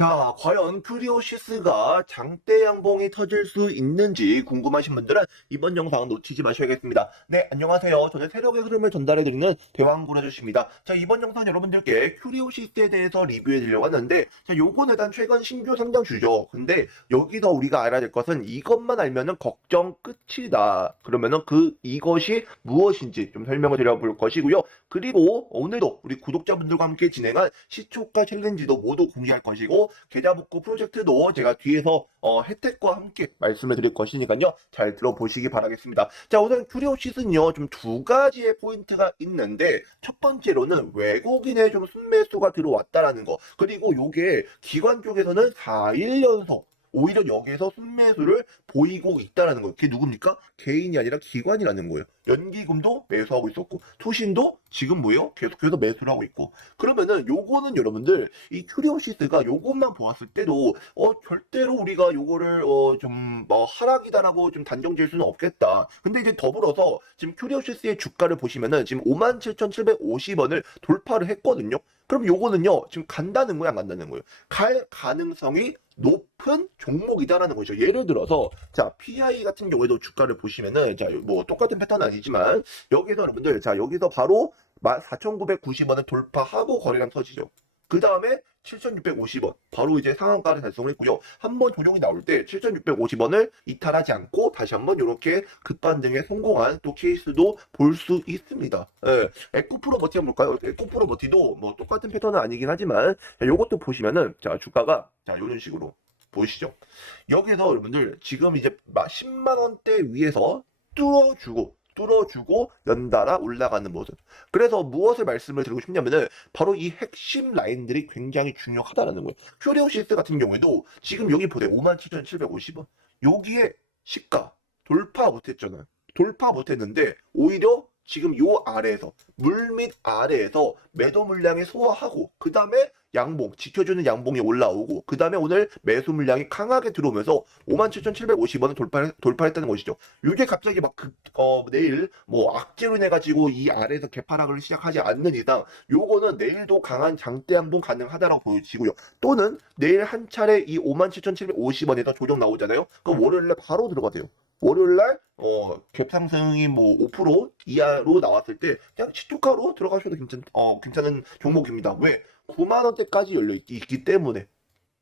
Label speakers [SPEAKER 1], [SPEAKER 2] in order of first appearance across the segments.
[SPEAKER 1] 자, 과연 큐리오시스가 장대 양봉이 터질 수 있는지 궁금하신 분들은 이번 영상 놓치지 마셔야겠습니다. 네, 안녕하세요. 저는 세력의 흐름을 전달해드리는 대왕구라조씨입니다. 자, 이번 영상 여러분들께 큐리오시스에 대해서 리뷰해드리려고 하는데, 자, 요거는 일단 최근 신규 상장 주죠. 근데 여기서 우리가 알아야 될 것은 이것만 알면은 걱정 끝이다. 그러면은 그 이것이 무엇인지 좀 설명을 드려볼 것이고요. 그리고 오늘도 우리 구독자분들과 함께 진행한 시초가 챌린지도 모두 공개할 것이고 계좌 복구 프로젝트도 제가 뒤에서 어, 혜택과 함께 말씀을 드릴 것이니까요. 잘 들어보시기 바라겠습니다. 자, 우선 큐리오시스는요. 좀 두 가지의 포인트가 있는데 첫 번째로는 외국인의 좀 순매수가 들어왔다라는 거. 그리고 요게 기관 쪽에서는 4일 연속 오히려 여기에서 순매수를 보이고 있다라는 거예요. 그게 누굽니까? 개인이 아니라 기관이라는 거예요. 연기금도 매수하고 있었고, 투신도 지금 뭐예요? 계속해서 매수를 하고 있고. 그러면은 요거는 여러분들 이 큐리오시스가 요것만 보았을 때도 어 절대로 우리가 요거를 어 좀 뭐 하락이다라고 좀 단정 지을 수는 없겠다. 근데 이제 더불어서 지금 큐리오시스의 주가를 보시면은 지금 57,750원을 돌파를 했거든요. 그럼 요거는요 지금 간다는 거야 안 간다는 거예요. 갈 가능성이 높은 종목이다라는 거죠. 예를 들어서 자 PI 같은 경우에도 주가를 보시면은 자 뭐 똑같은 패턴은 아니지만 여기서 여러분들 자 여기서 바로 4,990원을 돌파하고 거래량 터지죠. 그 다음에 7,650원 바로 이제 상한가를 달성을 했고요. 한 번 조정이 나올 때 7,650원을 이탈하지 않고 다시 한번 이렇게 급반등에 성공한 또 케이스도 볼 수 있습니다. 예. 에코프로 버티 한번 볼까요? 에코프로 버티도 뭐 똑같은 패턴은 아니긴 하지만 자, 요것도 보시면은 자 주가가 자 이런 식으로 보이시죠? 여기서 여러분들 지금 이제 10만 원대 위에서 뚫어주고 뚫어주고 연달아 올라가는 모습. 그래서 무엇을 말씀을 드리고 싶냐면은 바로 이 핵심 라인들이 굉장히 중요하다라는 거예요. 큐리오시스 같은 경우에도 지금 여기 보세요. 57,750원. 여기에 시가 돌파 못했잖아요. 돌파 못했는데 오히려 지금 요 아래에서 물 밑 아래에서 매도 물량이 소화하고 그 다음에 양봉 지켜주는 양봉이 올라오고 그 다음에 오늘 매수 물량이 강하게 들어오면서 57,750원을 돌파 돌파했다는 것이죠. 이게 갑자기 막 그, 어, 내일 뭐 악재로 인해 가지고 이 아래에서 개파락을 시작하지 않는 이상 요거는 내일도 강한 장대 양봉 가능하다라고 보여지고요. 또는 내일 한 차례 이 57,750원에서 조정 나오잖아요. 그럼 월요일날 바로 들어가세요. 월요일날 어, 갭 상승이 뭐 5% 이하로 나왔을 때 그냥 시초가로 들어가셔도 괜찮, 어, 괜찮은 종목입니다. 왜? 9만 원대까지 열려 있, 있기 때문에.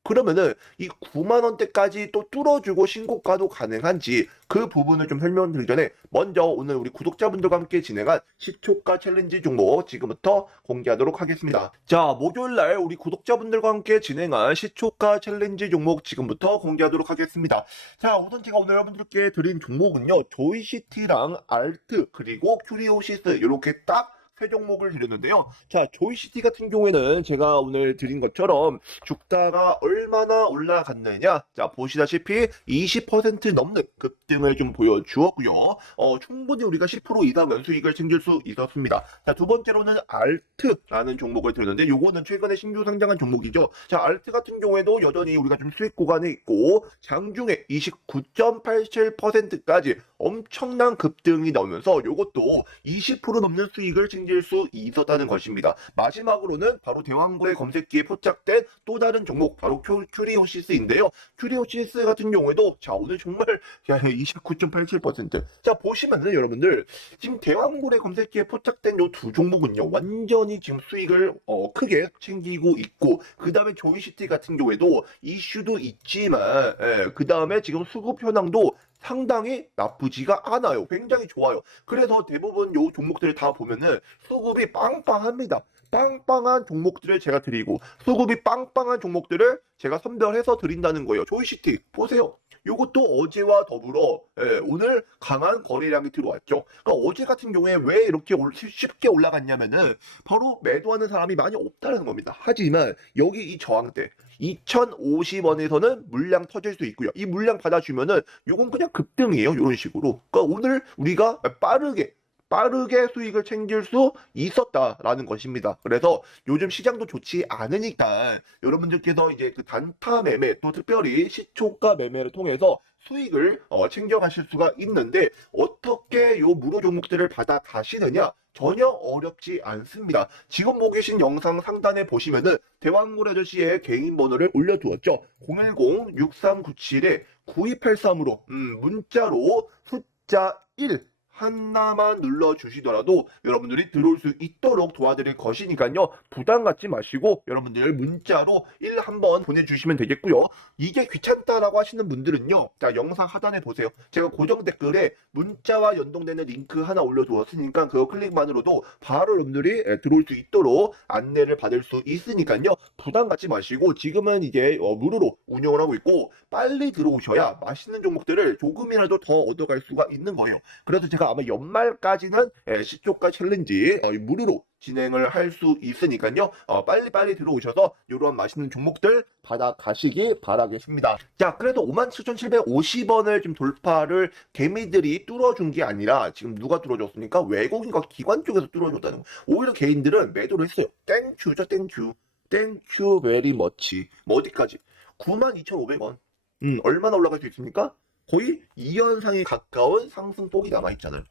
[SPEAKER 1] 그러면은 이 9만 원대까지 또 뚫어주고 신고가도 가능한지 그 부분을 좀 설명드리기 전에 먼저 오늘 우리 구독자분들과 함께 진행한 시초가 챌린지 종목 지금부터 공개하도록 하겠습니다. 자, 목요일 날 우리 구독자분들과 함께 진행한 시초가 챌린지 종목 지금부터 공개하도록 하겠습니다. 자, 우선 제가 오늘 여러분들께 드린 종목은요. 조이시티랑 알트 그리고 큐리오시스 이렇게 딱 세 종목을 드렸는데요. 자, 조이시티 같은 경우에는 제가 오늘 드린 것처럼 주가가 얼마나 올라갔느냐. 자, 보시다시피 20% 넘는 급등을 좀 보여주었고요. 어, 충분히 우리가 10% 이상 연수익을 챙길 수 있었습니다. 자, 두 번째로는 알트라는 종목을 드렸는데 요거는 최근에 신규 상장한 종목이죠. 자, 알트 같은 경우에도 여전히 우리가 좀 수익 구간에 있고 장중에 29.87%까지 엄청난 급등이 나오면서 요것도 20% 넘는 수익을 챙길 수 있었다는 것입니다. 마지막으로는 바로 대왕고의 검색기에 포착된 또 다른 종목 바로 큐, 큐리오시스인데요. 큐리오시스 같은 경우에도 자 오늘 정말 29.87%. 자 보시면은 여러분들 지금 대왕고의 검색기에 포착된 요 두 종목은요 완전히 지금 수익을 어, 크게 챙기고 있고 그 다음에 조이시티 같은 경우에도 이슈도 있지만 그 다음에 지금 수급 현황도 상당히 나쁘지가 않아요. 굉장히 좋아요. 그래서 대부분 요 종목들을 다 보면은 수급이 빵빵합니다. 빵빵한 종목들을 제가 드리고 수급이 빵빵한 종목들을 제가 선별해서 드린다는 거예요. 조이시티 보세요. 요것도 어제와 더불어 예, 오늘 강한 거래량이 들어왔죠. 그러니까 어제 같은 경우에 왜 이렇게 올- 쉽게 올라갔냐면은 바로 매도하는 사람이 많이 없다는 겁니다. 하지만 여기 이 저항대 2,050원에서는 물량 터질 수 있고요. 이 물량 받아주면은 요건 그냥 급등이에요. 이런 식으로. 그러니까 오늘 우리가 빠르게 빠르게 수익을 챙길 수 있었다라는 것입니다. 그래서 요즘 시장도 좋지 않으니까 여러분들께서 이제 그 단타 매매 또 특별히 시초가 매매를 통해서 수익을 어, 챙겨가실 수가 있는데 어떻게 요 무료 종목들을 받아 가시느냐? 전혀 어렵지 않습니다. 지금 보고 계신 영상 상단에 보시면은 대왕굴 아저씨의 개인 번호를 올려두었죠. 010-6397-9283으로 음, 문자로 숫자 1 하나만 눌러주시더라도 여러분들이 들어올 수 있도록 도와드릴 것이니까요. 부담 갖지 마시고 여러분들 문자로 1 한번 보내주시면 되겠고요. 이게 귀찮다라고 하시는 분들은요. 자, 영상 하단에 보세요. 제가 고정 댓글에 문자와 연동되는 링크 하나 올려두었으니까 그거 클릭만으로도 바로 여러분들이 예, 들어올 수 있도록 안내를 받을 수 있으니까요. 부담 갖지 마시고 지금은 이제 어, 무료로 운영을 하고 있고 빨리 들어오셔야 맛있는 종목들을 조금이라도 더 얻어갈 수가 있는 거예요. 그래서 제가 아마 연말까지는 예, 시초가 챌린지 어, 무료로 진행을 할 수 있으니까요. 어, 빨리빨리 들어오셔서 이러한 맛있는 종목들 받아가시기 바라겠습니다. 자, 그래도 57,750원을 좀 돌파를 개미들이 뚫어준 게 아니라 지금 누가 뚫어줬습니까? 외국인과 기관 쪽에서 뚫어줬다는 거. 오히려 개인들은 매도를 했어요. 땡큐죠, 땡큐. 땡큐 베리 머치. 뭐 어디까지? 92,500원. 음, 얼마나 올라갈 수 있습니까? 거의 2연상에 가까운 상승폭이 남아있잖아요.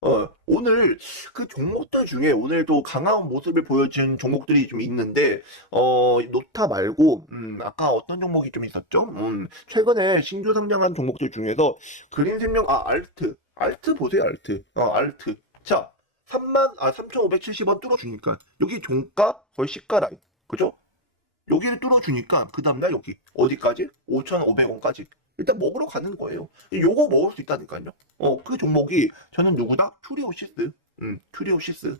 [SPEAKER 1] 어, 오늘 그 종목들 중에 오늘도 강한 모습을 보여준 종목들이 좀 있는데, 어, 노타 말고, 음, 아까 어떤 종목이 좀 있었죠? 음, 최근에 신규 상장한 종목들 중에서 그린 생명, 아, 알트. 알트 보세요, 알트. 어, 알트. 자, 3만, 아, 3,570원 뚫어주니까, 여기 종가 거의 시가 라인. 그죠? 여기를 뚫어주니까, 그 다음날 여기. 어디까지? 5,500원까지. 일단 먹으러 가는 거예요. 요거 먹을 수 있다니까요. 어, 그 종목이 저는 누구다? 큐리오시스. 음, 큐리오시스.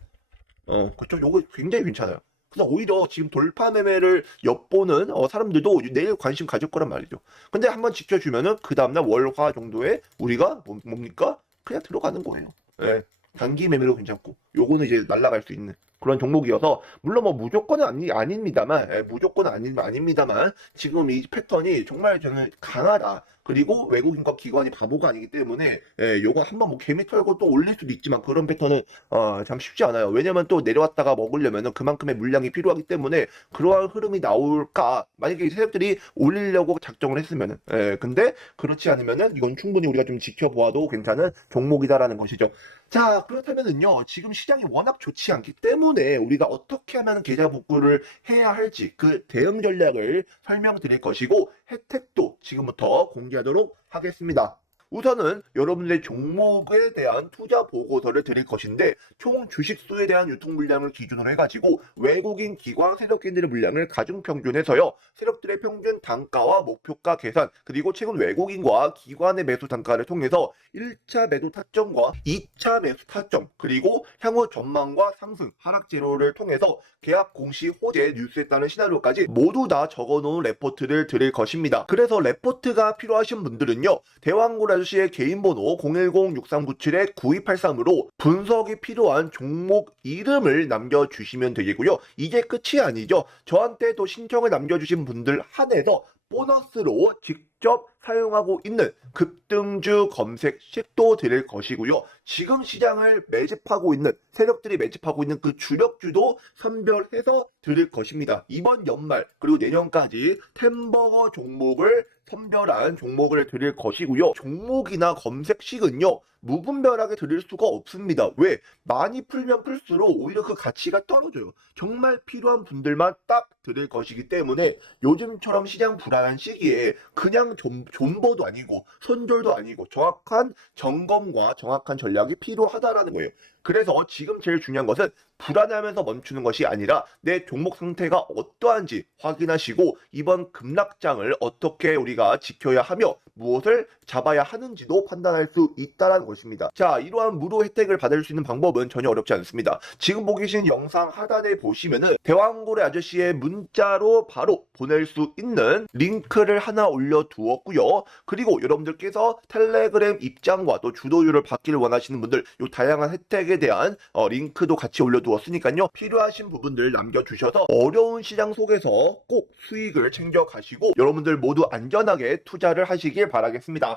[SPEAKER 1] 어, 그쪽 요거 굉장히 괜찮아요. 그래서 오히려 지금 돌파 매매를 엿보는 어, 사람들도 내일 관심 가질 거란 말이죠. 근데 한번 지켜주면은 그 다음날 월화 정도에 우리가 뭐, 뭡니까? 그냥 들어가는 거예요. 예. 단기 매매로 괜찮고 요거는 이제 날아갈 수 있는 그런 종목이어서 물론 뭐 무조건은 아니, 아닙니다만 예, 무조건은 아니, 아닙니다만 지금 이 패턴이 정말 저는 강하다. 그리고 외국인과 기관이 바보가 아니기 때문에 예, 요거 한번 뭐 개미 털고 또 올릴 수도 있지만 그런 패턴은 어, 참 쉽지 않아요. 왜냐면 또 내려왔다가 먹으려면은 그만큼의 물량이 필요하기 때문에 그러한 흐름이 나올까? 만약에 이 세력들이 올리려고 작정을 했으면은 예, 근데 그렇지 않으면은 이건 충분히 우리가 좀 지켜보아도 괜찮은 종목이다라는 것이죠. 자, 그렇다면은요, 지금 시장이 워낙 좋지 않기 때문에 우리가 어떻게 하면 계좌 복구를 해야 할지 그 대응 전략을 설명드릴 것이고 혜택도 지금부터 공개하도록 하겠습니다. 우선은 여러분들의 종목에 대한 투자 보고서를 드릴 것인데 총 주식수에 대한 유통 물량을 기준으로 해가지고 외국인 기관 세력인들의 물량을 가중 평균해서요 세력들의 평균 단가와 목표가 계산 그리고 최근 외국인과 기관의 매수 단가를 통해서 1차 매도 타점과 2차 매수 타점 그리고 향후 전망과 상승 하락 재료를 통해서 계약 공시 호재 뉴스에 따른 시나리오까지 모두 다 적어놓은 레포트를 드릴 것입니다. 그래서 레포트가 필요하신 분들은요 대왕 골 아저씨의 개인 번호 010-6397-9283으로 분석이 필요한 종목 이름을 남겨주시면 되겠고요. 이게 끝이 아니죠. 저한테 또 신청을 남겨주신 분들 한해서 보너스로 직 접 사용하고 있는 급등주 검색식도 드릴 것이고요. 지금 시장을 매집하고 있는 세력들이 매집하고 있는 그 주력주도 선별해서 드릴 것입니다. 이번 연말 그리고 내년까지 템버거 종목을 선별한 종목을 드릴 것이고요. 종목이나 검색식은요. 무분별하게 드릴 수가 없습니다. 왜? 많이 풀면 풀수록 오히려 그 가치가 떨어져요. 정말 필요한 분들만 딱 드릴 것이기 때문에 요즘처럼 시장 불안한 시기에 그냥 존, 존버도 아니고 손절도 아니고 정확한 점검과 정확한 전략이 필요하다라는 거예요. 그래서 지금 제일 중요한 것은 불안하면서 멈추는 것이 아니라 내 종목 상태가 어떠한지 확인하시고 이번 급락장을 어떻게 우리가 지켜야 하며 무엇을 잡아야 하는지도 판단할 수 있다는 것입니다. 자, 이러한 무료 혜택을 받을 수 있는 방법은 전혀 어렵지 않습니다. 지금 보고 계신 영상 하단에 보시면은 대왕고래 아저씨의 문자로 바로 보낼 수 있는 링크를 하나 올려두었고요. 그리고 여러분들께서 텔레그램 입장과 또 주도율을 받기를 원하시는 분들 요 다양한 혜택에 대한 어, 링크도 같이 올려두었으니까요. 필요하신 부분들 남겨주셔서 어려운 시장 속에서 꼭 수익을 챙겨 가시고 여러분들 모두 안전하게 투자를 하시길 바라겠습니다.